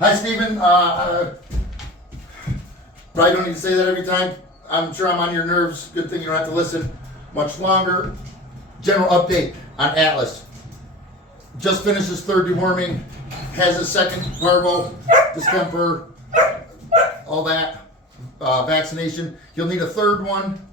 Hi, Stephen. Probably don't need to say that every time. I'm sure I'm on your nerves. Good thing you don't have to listen much longer. General update on Atlas. Just finished his third deworming. Has his second parvo, distemper, all that vaccination. He'll need a third one.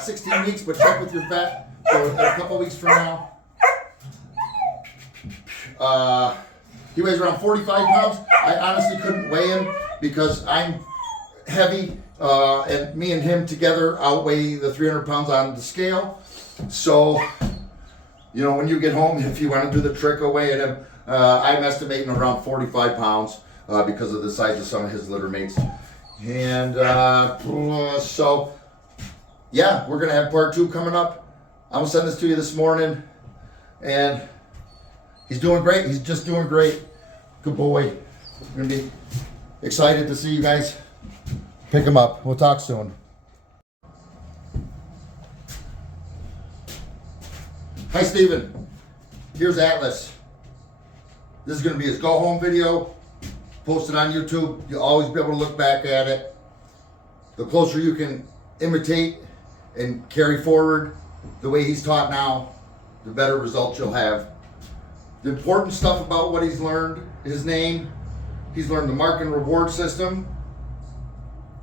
16 weeks, but check with your vet for a couple weeks from now. He weighs around 45 pounds. I honestly couldn't weigh him because I'm heavy, and me and him together outweigh the 300 pounds on the scale. So, you know, when you get home, if you want to do the trick of weighing him, I'm estimating around 45 pounds because of the size of some of his litter mates. And so, yeah, we're going to have part 2 coming up. I'm going to send this to you this morning. And he's doing great. He's just doing great. Good boy. We're going to be excited to see you guys pick him up. We'll talk soon. Hi, Stephen. Here's Atlas. This is going to be his go home video. Posted on YouTube. You'll always be able to look back at it. The closer you can imitate and carry forward the way he's taught now, the better results you'll have. The important stuff about what he's learned, his name, he's learned the mark and reward system.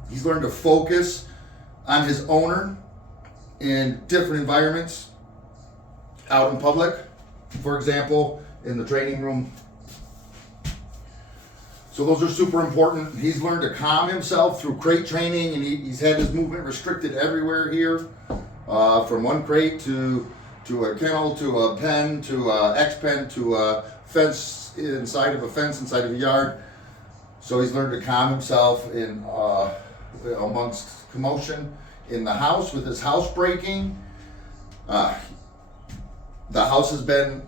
He's learned to focus on his owner in different environments out in public. For example, in the training room. So those are super important. He's learned to calm himself through crate training, and he's had his movement restricted everywhere here, from one crate to a kennel, to a pen, to a X-pen, to a fence inside of a fence, inside of a yard. So he's learned to calm himself in amongst commotion in the house with his house breaking. The house has been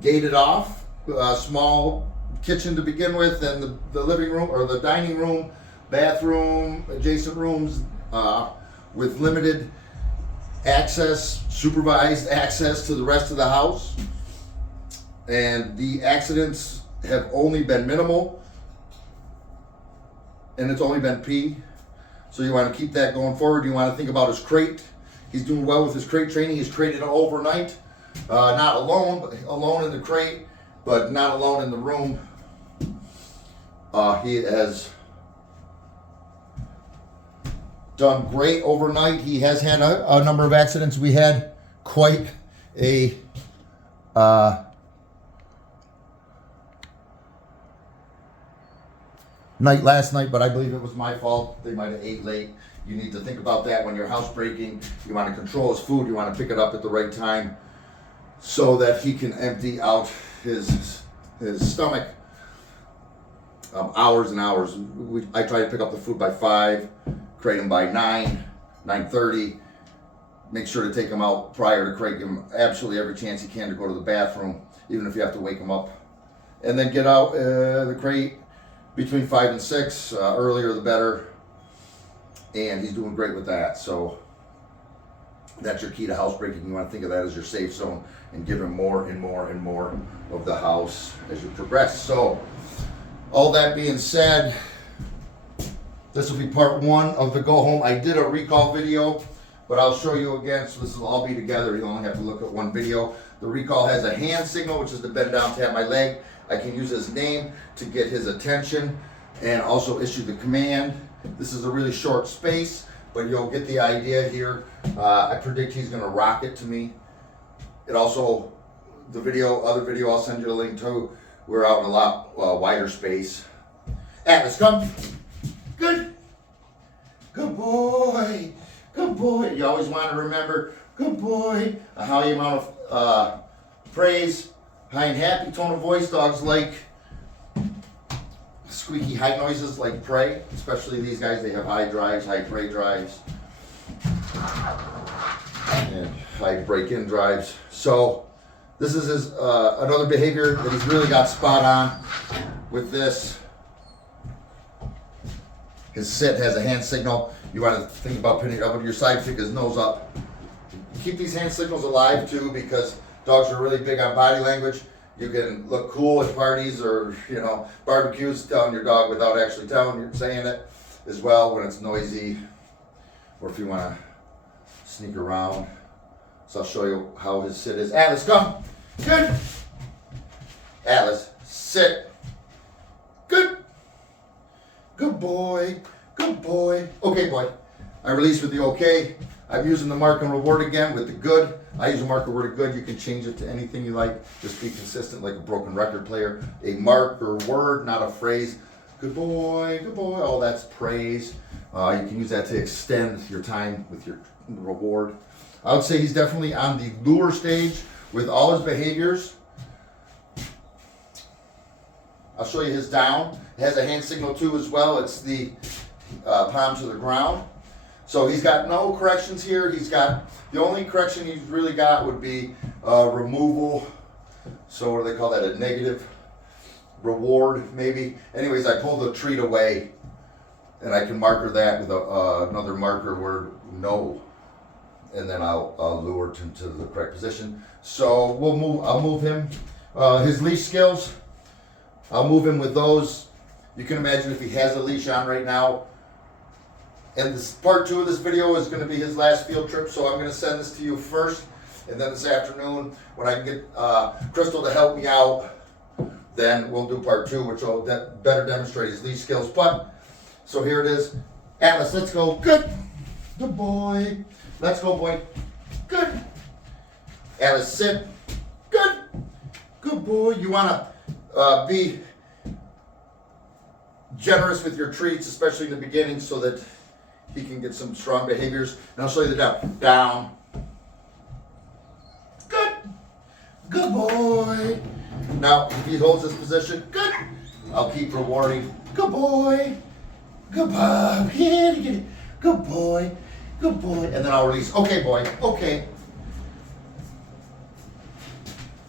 gated off, a small kitchen to begin with, and the living room or the dining room, bathroom, adjacent rooms with limited access, supervised access to the rest of the house. And the accidents have only been minimal, and it's only been pee. So you want to keep that going forward. You want to think about his crate. He's doing well with his crate training. He's crated overnight, not alone, but alone in the crate, but not alone in the room. He has done great overnight. He has had a number of accidents. We had quite a night last night, but I believe it was my fault. They might have ate late. You need to think about that when you're housebreaking. You want to control his food. You want to pick it up at the right time so that he can empty out his stomach. Hours and hours. I try to pick up the food by 5, crate him by 9, 9:30. Make sure to take him out prior to crate. Give him absolutely every chance he can to go to the bathroom, even if you have to wake him up. And then get out the crate between 5 and 6. Earlier the better. And he's doing great with that. So that's your key to housebreaking. You want to think of that as your safe zone and give him more and more and more of the house as you progress. So all that being said, this will be part 1 of the go home. I did a recall video, but I'll show you again, so this will all be together. You only have to look at one video. The recall has a hand signal, which is to bend down, tap my leg. I can use his name to get his attention and also issue the command. This is a really short space, but you'll get the idea here. I predict he's gonna rock it to me. It also, other video I'll send you a link to. We're out in a lot wider space. Atlas, come. Good. Good boy. Good boy. You always want to remember, good boy. A high amount of praise, high and happy tone of voice. Dogs like squeaky high noises like prey, especially these guys. They have high drives, high prey drives, and high break-in drives. So this is his, another behavior that he's really got spot on with this. His sit has a hand signal. You want to think about pinning it up with your side, pick his nose up. Keep these hand signals alive too, because dogs are really big on body language. You can look cool at parties or, you know, barbecues, telling your dog without actually saying it as well when it's noisy, or if you want to sneak around. So I'll show you how his sit is. Atlas, come. Good. Atlas, sit. Good. Good boy. Good boy. Okay, boy. I release with the okay. I'm using the mark and reward again with the good. I use a marker word good. You can change it to anything you like. Just be consistent like a broken record player. A marker word, not a phrase. Good boy, good boy. Oh, that's praise. You can use that to extend your time with your reward. I would say he's definitely on the lure stage with all his behaviors. I'll show you his down. It has a hand signal too as well. It's the palm to the ground. So he's got no corrections here. He's got, the only correction he's really got would be removal. So what do they call that? A negative reward, maybe. Anyways, I pull the treat away, and I can marker that with another marker word, no. And then I'll lure him to the correct position. So I'll move him. His leash skills, I'll move him with those. You can imagine if he has a leash on right now. And this part 2 of this video is going to be his last field trip, so I'm going to send this to you first, and then this afternoon, when I can get Crystal to help me out, then we'll do part 2, which will better demonstrate his leash skills. But, so here it is. Atlas, let's go. Good. Good boy. Let's go, boy. Good. Atlas, sit. Good. Good boy. You want to be generous with your treats, especially in the beginning, so that he can get some strong behaviors. And I'll show you the down. Down. Good. Good boy. Now, if he holds this position, good. I'll keep rewarding. Good boy. Good boy. Yeah, get it. Good boy. Good boy. And then I'll release. Okay, boy. Okay.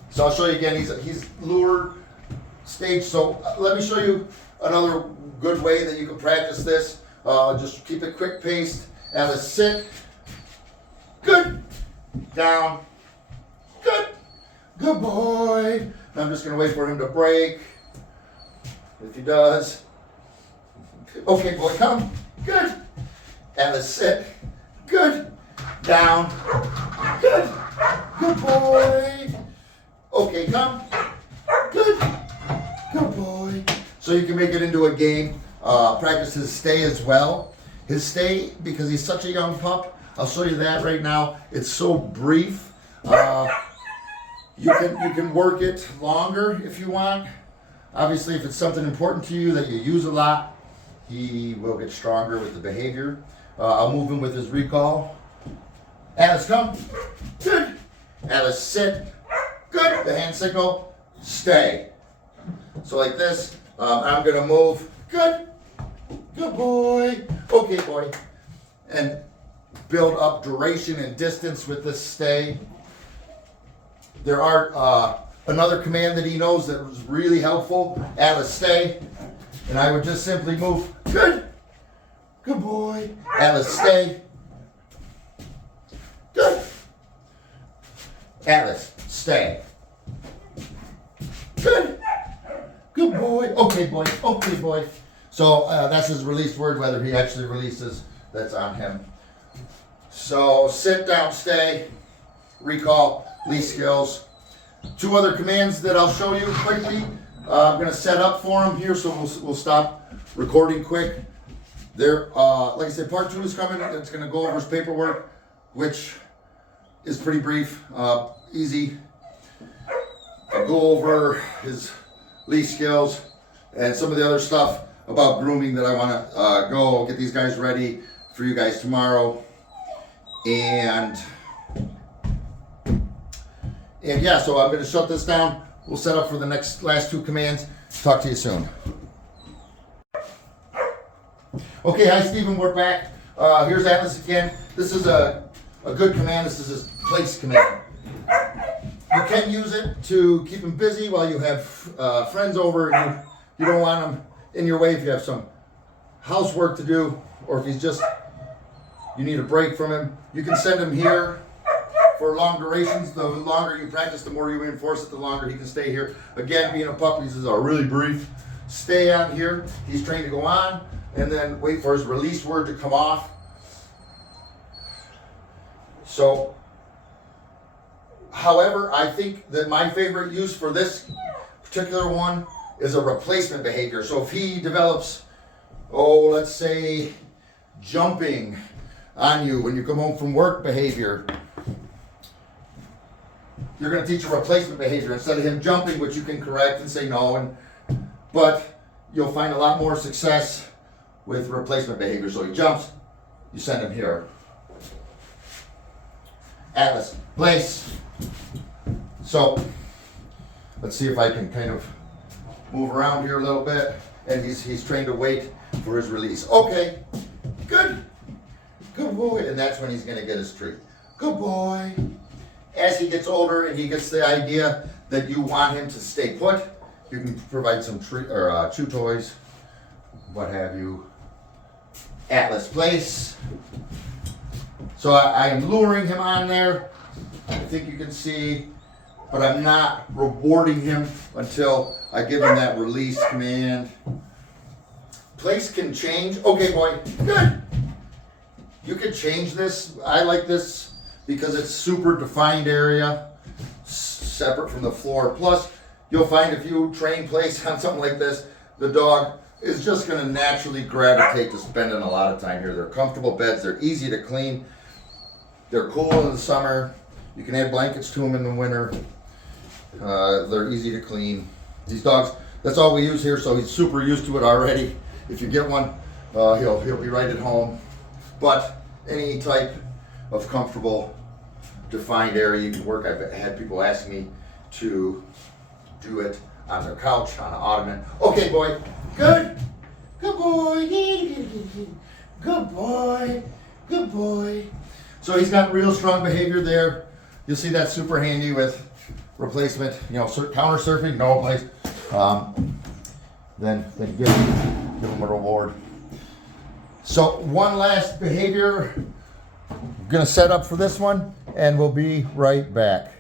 So I'll show you again. He's lure stage. So let me show you another good way that you can practice this. Just keep it quick paced. Atlas, sit. Good. Down. Good. Good boy. I'm just going to wait for him to break. If he does. Okay, boy, come. Good. Atlas, sit. Good. Down. Good. Good boy. Okay, come. Good. Good boy. So you can make it into a game. Practice his stay as well. His stay, because he's such a young pup, I'll show you that right now. It's so brief. You can work it longer if you want. Obviously, if it's something important to you that you use a lot, he will get stronger with the behavior. I'll move him with his recall. Atlas, come. Good. Atlas, sit. Good. The hand signal. Stay. So like this. I'm going to move. Good. Good boy. Okay, boy. And build up duration and distance with this stay. There are another command that he knows that was really helpful. Atlas, stay. And I would just simply move. Good. Good boy. Atlas, stay. Good. Atlas, stay. Good. Good boy. Okay, boy. Okay, boy. So that's his released word. Whether he actually releases, that's on him. So sit, down, stay, recall, leash skills. 2 other commands that I'll show you quickly. I'm going to set up for him here, so we'll stop recording quick. There, like I said, part 2 is coming. It's going to go over his paperwork, which is pretty brief, easy. I'll go over his leash skills and some of the other stuff about grooming that I want to go get these guys ready for you guys tomorrow. And yeah, so I'm going to shut this down. We'll set up for the last 2 commands. Talk to you soon. Okay, hi Stephen, we're back. Here's Atlas again. This is a good command. This is his place command. You can use it to keep him busy while you have friends over and you don't want him in your way if you have some housework to do, or if he's just, you need a break from him. You can send him here for long durations. The longer you practice, the more you reinforce it, the longer he can stay here. Again, being a pup, this is a really brief stay on here. He's trained to go on and then wait for his release word to come off. So, however, I think that my favorite use for this particular one is a replacement behavior. So if he develops, let's say jumping on you when you come home from work behavior, you're going to teach a replacement behavior instead of him jumping, which you can correct and say no, but you'll find a lot more success with replacement behavior. So he jumps, you send him here. Atlas, place. So let's see if I can kind of move around here a little bit. And he's trained to wait for his release. Okay, good. Good boy. And that's when he's going to get his treat. Good boy. As he gets older and he gets the idea that you want him to stay put, you can provide some treat or chew toys, what have you. Atlas, place. So I am luring him on there. I think you can see, but I'm not rewarding him until I give him that release command. Place can change. Okay, boy, good. You can change this. I like this because it's super defined area, separate from the floor. Plus, you'll find if you train place on something like this, the dog is just going to naturally gravitate to spending a lot of time here. They're comfortable beds. They're easy to clean. They're cool in the summer. You can add blankets to them in the winter. They're easy to clean. These dogs, that's all we use here, so he's super used to it already. If you get one, he'll be right at home. But any type of comfortable, defined area you can work. I've had people ask me to do it on their couch, on an ottoman. Okay, boy. Good. Good boy. Good boy. Good boy. So he's got real strong behavior there. You'll see that super handy with replacement, counter surfing, no place. Then give him a reward. So one last behavior I'm gonna set up for this one, and we'll be right back.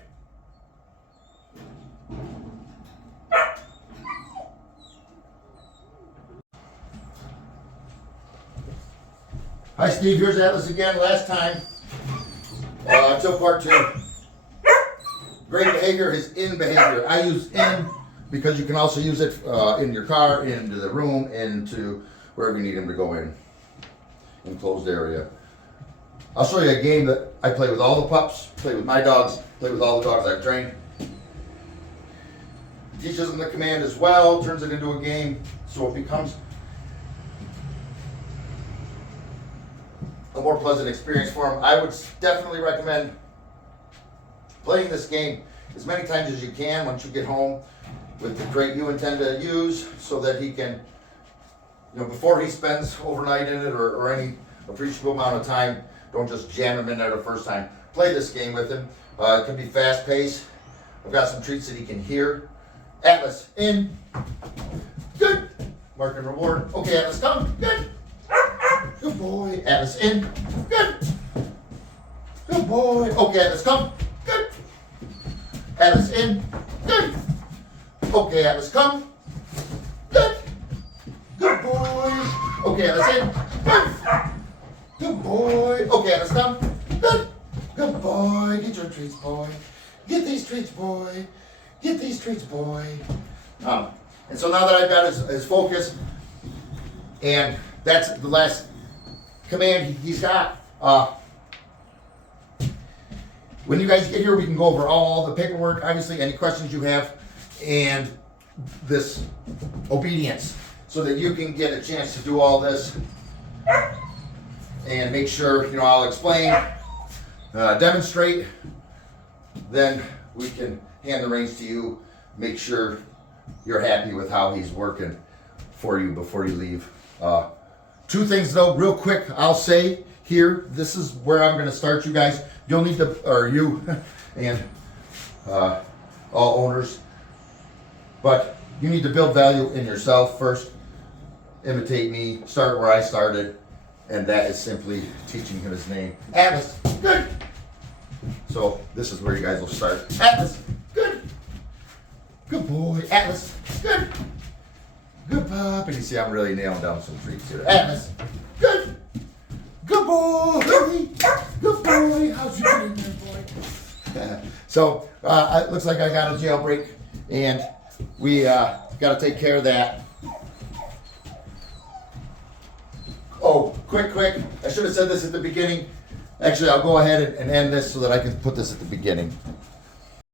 Hi Steve, here's Atlas again, last time. Until part 2. Great behavior is in behavior. I use in because you can also use it in your car, into the room, into wherever you need him to go in. Enclosed area. I'll show you a game that I play with all the pups, play with my dogs, play with all the dogs I've trained. Teaches them the command as well, turns it into a game, so it becomes a more pleasant experience for him. I would definitely recommend playing this game as many times as you can once you get home with the crate you intend to use, so that he can, before he spends overnight in it or any appreciable amount of time, don't just jam him in there the first time. Play this game with him. It can be fast paced. I've got some treats that he can hear. Atlas, in. Good. Mark and reward. Okay, Atlas, come. Good. Good boy. Atlas, in. Good. Good boy. Okay, Atlas, come. Good. Atlas, in. Good. Okay, Atlas, come. Good. Good boy. Okay, Atlas, in. Good. Good boy. Okay, Atlas, come. Good. Good boy. Get your treats, boy. Get these treats, boy. Get these treats, boy. And so now that I've got his focus, and that's the last command he's got. When you guys get here, we can go over all the paperwork, obviously, any questions you have, and this obedience, so that you can get a chance to do all this and make sure, I'll explain, demonstrate, then we can hand the reins to you, make sure you're happy with how he's working for you before you leave. 2 things though, real quick, I'll say here, this is where I'm going to start, you guys. You'll need to, or you and all owners, but you need to build value in yourself first. Imitate me, start where I started, and that is simply teaching him his name. Atlas, good. So this is where you guys will start. Atlas, good. Good boy. Atlas, good. Good pup. And you see I'm really nailing down some treats here. Atlas, good. Good boy. Good boy. How's you doing there, boy? So it looks like I got a jailbreak, and we got to take care of that. Oh, quick. I should have said this at the beginning. Actually, I'll go ahead and end this so that I can put this at the beginning.